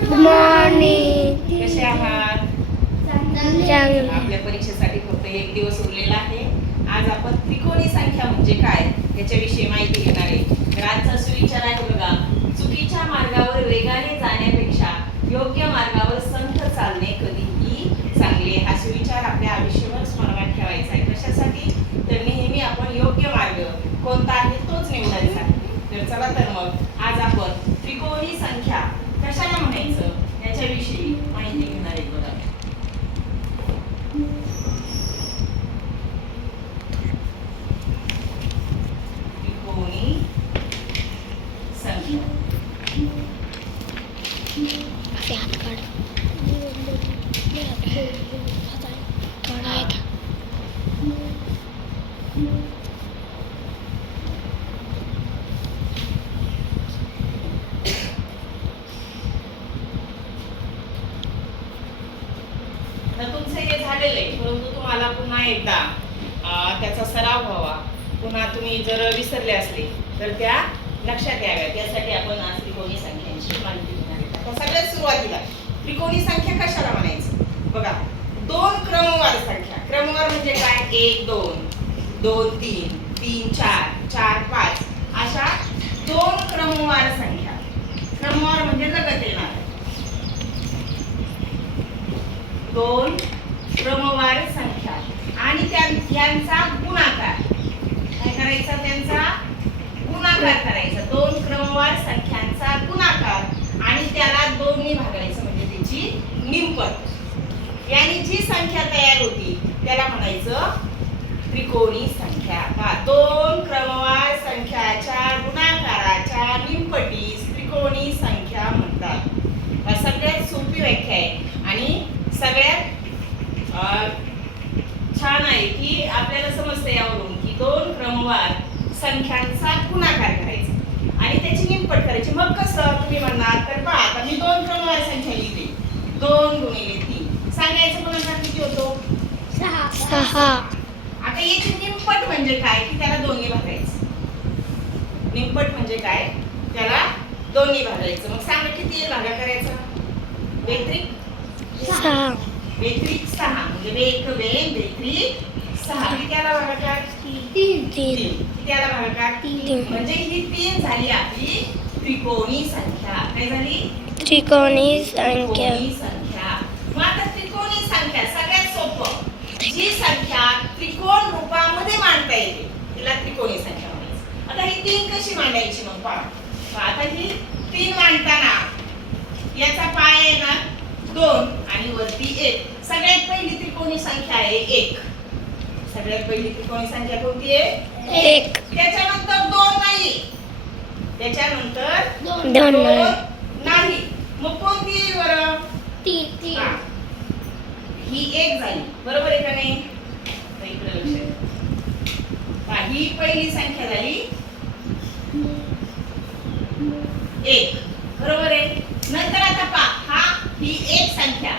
Good morning. कसे आहात? चांगलं. आपल्या परीक्षेसाठी फक्त एक दिवस उरलेला आहे. आज आपण त्रिकोणी संख्या म्हणजे काय याच्याविषयी माहिती घेणार आहे. तर आजचा सुविचार आहे बघा, चुकीच्या मार्गावर वेगाने जाण्यापेक्षा योग्य मार्गावर संथ चालणे कधीही चांगले. हा सुविचार आपल्या आयुष्यावर स्मरणात ठेवायचा आहे. कशासाठी? तर नेहमी आपण योग्य मार्ग कोणता आहे तोच निवडायचा आहे. तर चला तर मग आज आपण त्रिकोणी संख्या कशाला म्हणायचं याच्याविषयी माहिती घेणार आहे बघा. त्रिकोणी संख्या हात काढ. काढायचं. तर तुमचं हे झालेलं आहे, परंतु तुम्हाला पुन्हा एकदा त्याचा सराव व्हावा. पुन्हा तुम्ही जर विसरले असले तर त्या लक्षात याव्यात. यासाठी आपण आज त्रिकोणी संख्यांची माहिती घेणार आहोत. आता सगळ्यात सुरुवातीला त्रिकोणी संख्या कशाला म्हणायचं बघा. दोन क्रमवार संख्या. क्रमवार म्हणजे काय? 1 2 2 3 3 4 4 5 अशा दोन क्रमवार संख्या. क्रमवार म्हणजे लगत येणार दोन क्रमवार संख्या आणि यांचा गुणाकार काय करायचा? त्यांचा गुणाकार करायचा. दोन क्रमवार संख्यांचा गुणाकार आणि त्याला 2 ने भागायचं म्हणजे त्याची निमपट. यानी जी संख्या तयार होती त्याला म्हणायचं त्रिकोणी संख्या. दोन क्रमवार संख्याच्या गुणाकाराच्या निमपटीस त्रिकोणी संख्या म्हणतात. सगळ्यात सोपी व्याख्या आहे आणि सगळ्यात छान आहे की आपल्याला समजते यावरून की दोन क्रमवार संख्यांचा गुणाकार करायचा आणि त्याची निमपट करायची. मग कसं तुम्ही म्हणणार? तर पहा, आता मी दोन क्रमवार संख्या लिहिते. 2 गुणिले 3 सांगायचं गुणाकार किती होतो? 6. आता याची निमपट म्हणजे काय की त्याला 2 ने भागायचं. निमपट म्हणजे काय? त्याला 2 ने भागायचं. मग सांगा किती भागा करायचा? बेत्रिक 6. बेत्रिक 6 म्हणजे बेक बेन बेत्रिक 6. कितीला भागाकार? 3. कितीला भागाकार? 3. म्हणजे ही 3 झाली आपली त्रिकोणी संख्या. काय झाली? त्रिकोणी संख्या. त्रिकोणी संख्या. मग आता त्रिकोणी संख्या सगळ्यात सोपं. जी संख्या त्रिकोण रूपामध्ये मांडता येते तिला त्रिकोणी संख्या म्हणायचं. आता ही 3 कशी मांडायची मग पहा. आता ही 3 मांडताना याचा पाय आहे ना 2 आणि वरती 1. सगळ्यात पहिली त्रिकोणी संख्या आहे 1. सगळ्यात पहिली त्रिकोणी संख्या कोणती आहे? 1. त्याच्यानंतर 2 नाही. त्याच्यानंतर 2 नाही. मग कोणती येईल बरं? 3. ही 1 झाली. बरोबर आहे का नाही? इकडे लक्ष द्या. ही पहिली संख्या झाली 1. बरोबर आहे. नंतर आता पहा, ही 1 संख्या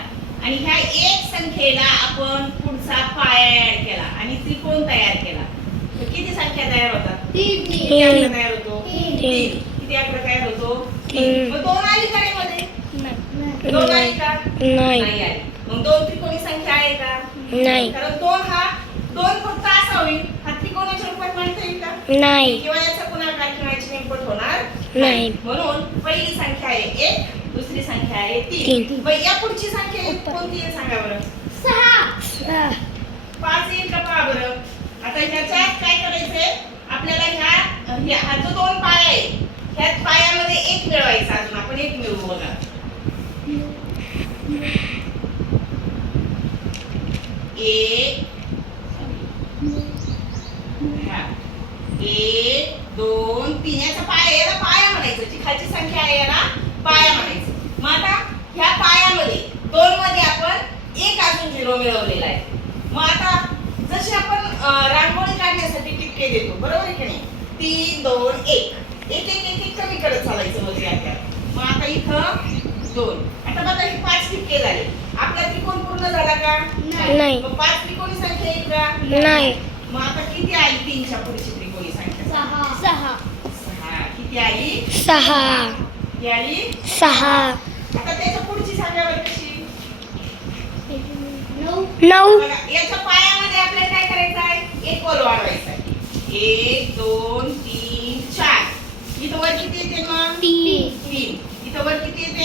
आणि ह्या 1 संख्येला आपण पुढचा पाया ऍड केला आणि त्रिकोण तयार केला. तर किती संख्या तयार होतात? 3. किती आकडा तयार होतो? 3. किती आकडा तयार होतो? 3. मग 2 आली का नाही मध्ये? 2 आली का? नाही. नाही आली. मग 2 त्रिकोणी संख्या आहे का? नाही. कारण 2 फक्त असा होईल. हा त्रिकोणाच्या रूपात मांडता येईल का? नाही. किंवा याचा गुणाकार किंवा याची निमपट होणार नाही. म्हणून पहिली संख्या आहे 1, दुसरी संख्या आहे 3. 3. मग या पुढची संख्या कोणती आहे सांगा बरं? 6. 5 येईल का पहा बरं. आता ह्याच्यात काय करायचंय आपल्याला? हा जो 2 पाय आहे ह्यात पायामध्ये 1 मिळवायचा. अजून आपण 1 मिळवू बघा. 1 1 2 3 याचा पाय याला पाया म्हणायचं. जी खालची संख्या आहे याला पाया म्हणायचं. मग आता ह्या पायामध्ये 2 मध्ये आपण 1 अजून 0 मिळवलेला आहे. मग आता जशी आपण रांगोळी काढण्यासाठी टिपके देतो बरोबर आहे की नाही? 3 2 1 1 1 1 कमी करत चालायचं वरती आपल्याला. मग आता इथं 2. आता बघा ही 5 टिपके झाले. आपला त्रिकोण पूर्ण झाला का? नाही. मग 5 त्रिकोणी संख्या येईल का? नाही. मग आता किती आली 3च्या पुढची त्रिकोणी संख्या? 6. किती आली? 6. किती आली? 6. आता त्याच्या 9 बघा, याच्या पायामध्ये आपल्याला काय करायचं आहे? एक गोल वाढवायचा आहे. 1 2 3 4. इथं वर किती येते मग? 3. इथं वर किती येते?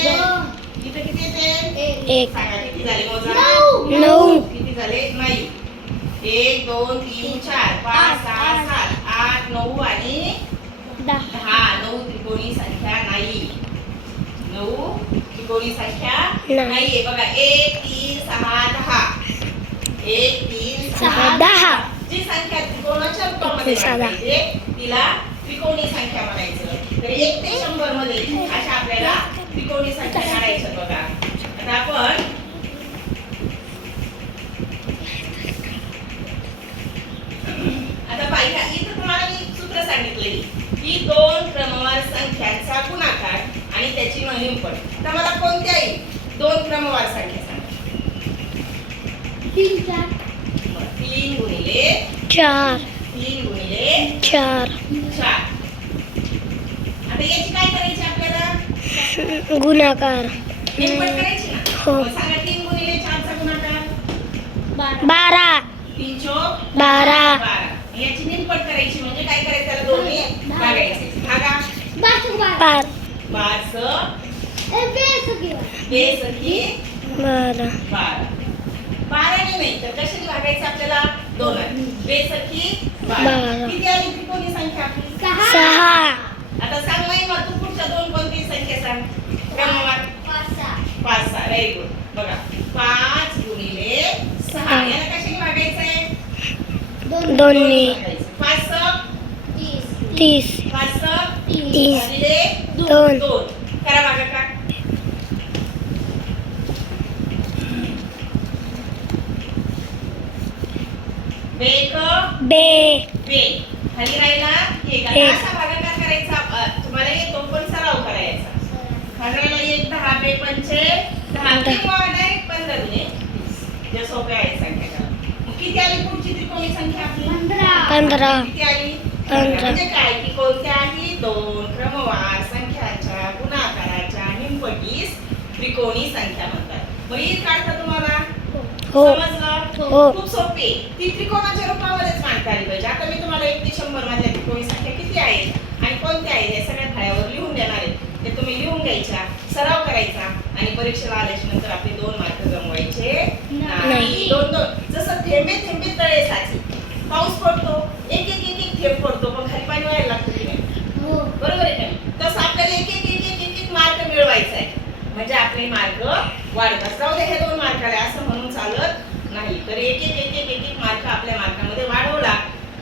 इथं किती येते? 1 सांगा किती झाले मोजा? 9 किती झाले? नाही. 1 2 3 4 5 6 7 8 9 आणि 10 9 त्रिकोणी संख्या नाही. 9 त्रिकोणी संख्या नाही. नाहीये. बघा 1 3 6 10. 1 3 6 6 10 जी संख्या त्रिकोणाच्या रूपामध्ये एक ते साधा. पाहिजे तिला त्रिकोणी संख्या म्हणायचं. तर 1 ते 100 मध्ये अशा आपल्याला त्रिकोणी संख्या काढायच्या. बघा आता आपण आता पाहिजे इथं तुम्हाला मी सूत्र सांगितले की 2 क्रमवार संख्यांचा गुणाकार आणि त्याची निमपट. तर मला कोणत्याही 2 क्रमवार संख्या सांगा. 3 गुणिले 4 3 गुणिले 4 4. आता याची काय करायची आपल्याला? गुणाकार निमपट करायची ना. हो. मग सांगा 3 गुणिले 4 चा गुणाकार 12 3 चोक 12 12. याची निमपट करायची म्हणजे काय करायचं? त्याला दोन्ही भागायचे. भागा 5 5 बेसकी 12 12. 12 ने नाही तर कशाने भागायचं आपल्याला? 2 बेसकी 12. 12. किती आली त्रिकोणी संख्या आपली? 6 आता सांग नाही मग तू पुढच्या 2 कोणती संख्या सांग? क्रमवार 5 6. Very good. बघा 5 गुणिले 6 याला कशाने भागायचंय? दोन्ही 5 30 5 30 भागिले 2 2. करा भागाकार. बेक बे बे खाली राहिला एक. आता एक. असा भागाकार करायचा तुम्हाला येतो पण सराव करायचा. भागायला 1 10 बे पंचे 10 किंवा डायरेक्ट 15 गुणे 20. जे सोपे आहे संख्या करा. मग किती आली पुढची त्रिकोणी संख्या आपली? 15 किती आली? 15. म्हणजे काय की कोणत्याही 2 क्रमवार संख्यांच्या गुणाकाराच्या निमपटीस त्रिकोणी संख्या म्हणतात. मग ही काढता तुम्हाला हो समजलं? हो. खूप सोपी. ती त्रिकोणाच्या रूपामध्येच मांडता आली पाहिजे. आता मी तुम्हाला 1 ते 100 मधल्या त्रिकोणी संख्या किती आहेत आणि कोणत्या आहेत हे सगळ्या फळ्यावर लिहून देणार आहे. ते तुम्ही लिहून घ्यायच्या, सराव करायचा आणि परीक्षेला आल्याच्या नंतर आपले 2 मार्क गमवायचे नाही. 2 जसं थेंबे थेंबे तळे साचे. पाऊस पडतो, एक एक एक एक थेंब पडतो पण खाली पाणी व्हायला लागतं की नाही? बरोबर आहे का? तसं आपल्याला एक एक एक एक एक मार्क मिळवायचा आहे म्हणजे आपले मार्क वाढतात. जाऊ दे हे 2 मार्क आले असं म्हणून चालत नाही. तर एक एक एक एक एक एक मार्क आपल्या मार्कामध्ये वाढवला.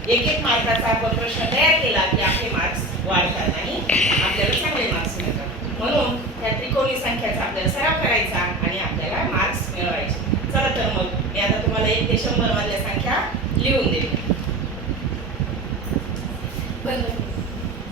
एक एक मार्काचा आपण प्रश्न तयार केला की आपले मार्क्स वाढतात आणि आपल्याला चांगले मार्क्स मिळतात. म्हणून त्या त्रिकोणी संख्याचा आपल्याला सराव करायचा आणि आपल्याला मार्क्स मिळवायचे. चला तर मग मी आता तुम्हाला 1 ते 100 मधल्या संख्या लिहून देते. बंद